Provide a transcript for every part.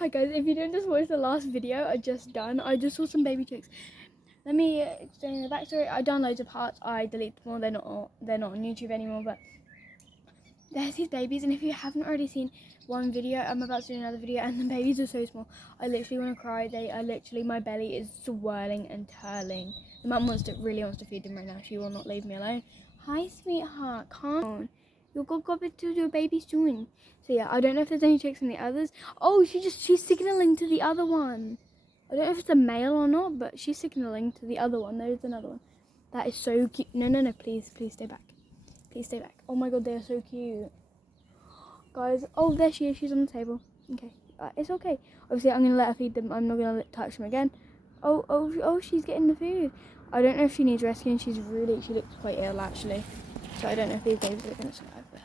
Hi guys, if you didn't just watch the last video I just done, I just saw some baby chicks. Let me explain the backstory. I done loads of parts. I deleted them all. They're not on YouTube anymore. But there's these babies, and if you haven't already seen one video, I'm about to do another video, and the babies are so small. I literally want to cry. They are literally, my belly is swirling and turling. The mum really wants to feed them right now. She will not leave me alone. Hi, sweetheart. Calm down. You'll go to your baby soon. So yeah, I don't know if there's any chicks in the others. Oh, she's signaling to the other one. I don't know if it's a male or not, but she's signaling to the other one. There's another one. That is so cute. No, please stay back. Please stay back. Oh my god, they're so cute. Guys, oh, there she is. She's on the table. Okay, it's okay. Obviously, I'm going to let her feed them. I'm not going to touch them again. Oh, she's getting the food. I don't know if she needs rescuing. She looks quite ill, actually. So I don't know if these babies are going to survive. But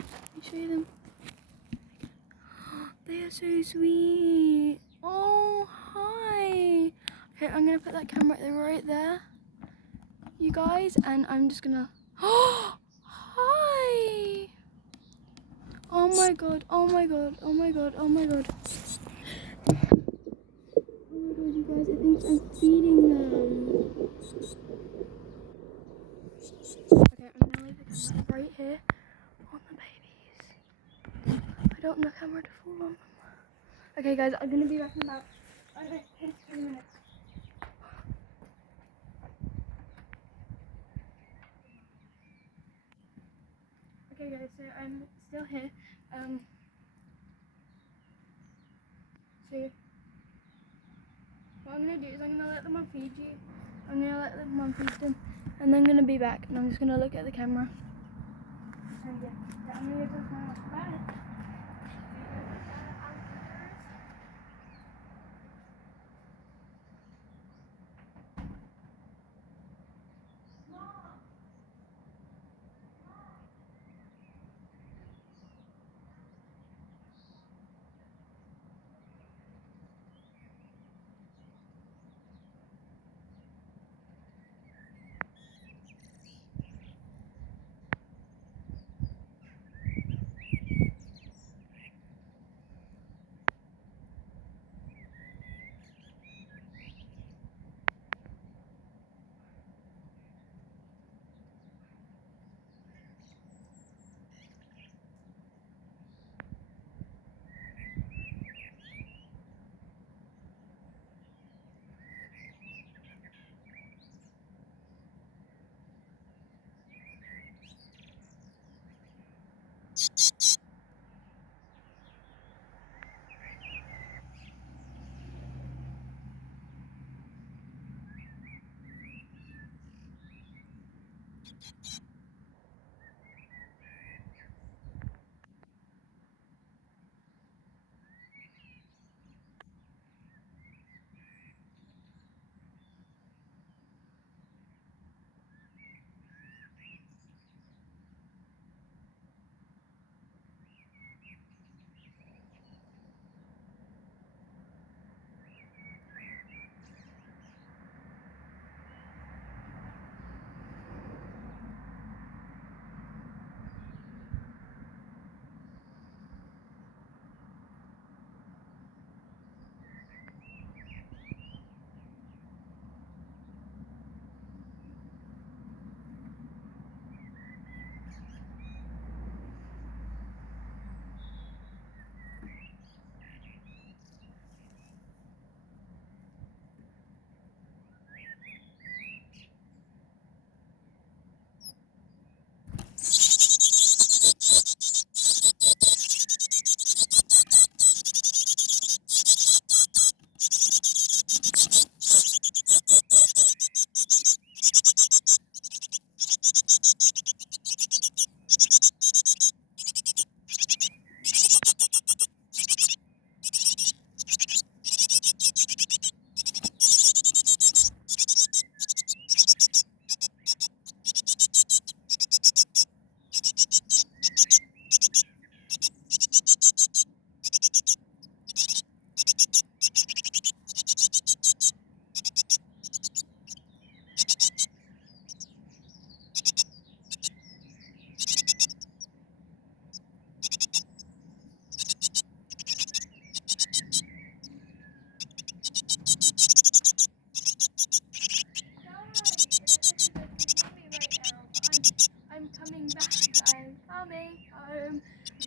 let me show you them. They are so sweet. Oh, hi. Okay, I'm going to put that camera right there, you guys, and I'm just going to... Oh, hi. Oh my god, oh my god, oh my god, oh my god. Oh my god, you guys, I think I'm feeding them. Okay, I'm gonna leave the camera right here on the babies. I don't want the camera to fall on them. Okay guys, I'm gonna be back in about, I don't know, 10 to 20 minutes. Okay guys, so I'm still here. So what I'm gonna do is I'm gonna let the mum feed you. I'm gonna let the mum feed them, and then I'm gonna be back, and I'm just gonna look at the camera. And yeah, I'm gonna go to my bye.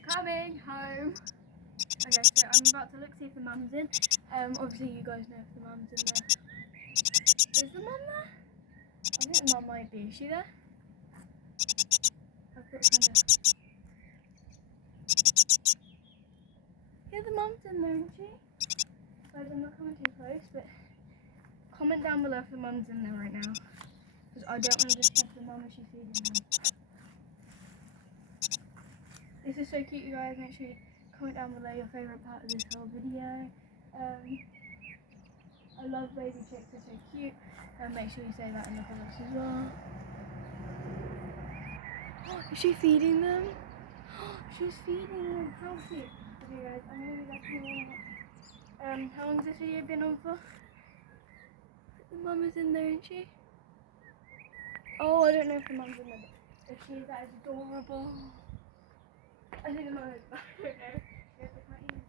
Coming home. Okay, so I'm about to look see if the mum's in. Obviously you guys know if the mum's in there. Is the mum there? I think the mum might be. Is she there? I've got kind of. Yeah, the mum's in there, isn't she? Guys, I'm not coming too close, but comment down below if the mum's in there right now. Because I don't want to just check the mum if she's feeding them. This is so cute, you guys. Make sure you comment down below your favourite part of this whole video. I love baby chicks, they're so cute. Make sure you say that in the comments as well. Is she feeding them? She's feeding them. How cute. Okay guys, I'm going to be back in a minute. How long has this video been on for? The mum is in there, isn't she? Oh, I don't know if the mum's in there. If she is, that is adorable. I think the mum is back. I don't know. Yes, I can't even see.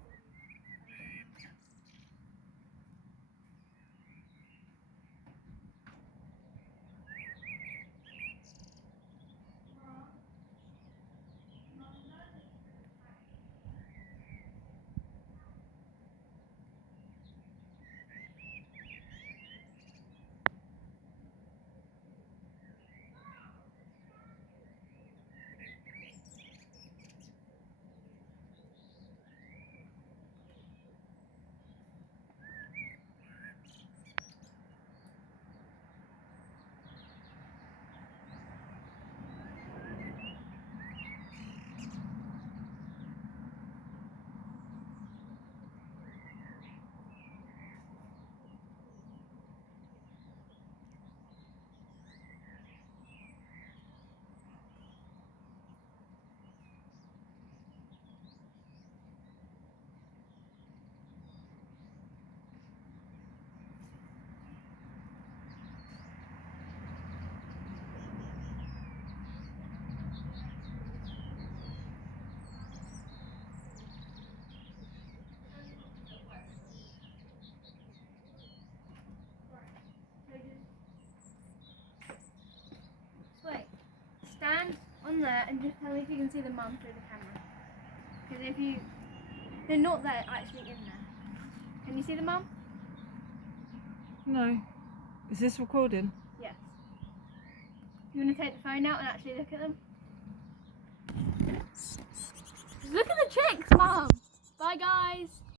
Wait, stand on there and just tell me if you can see the mum through the camera. Because if you, they're not there, actually in there. Can you see the mum? No. Is this recording? Yes. You want to take the phone out and actually look at them? Look at the chicks, Mum!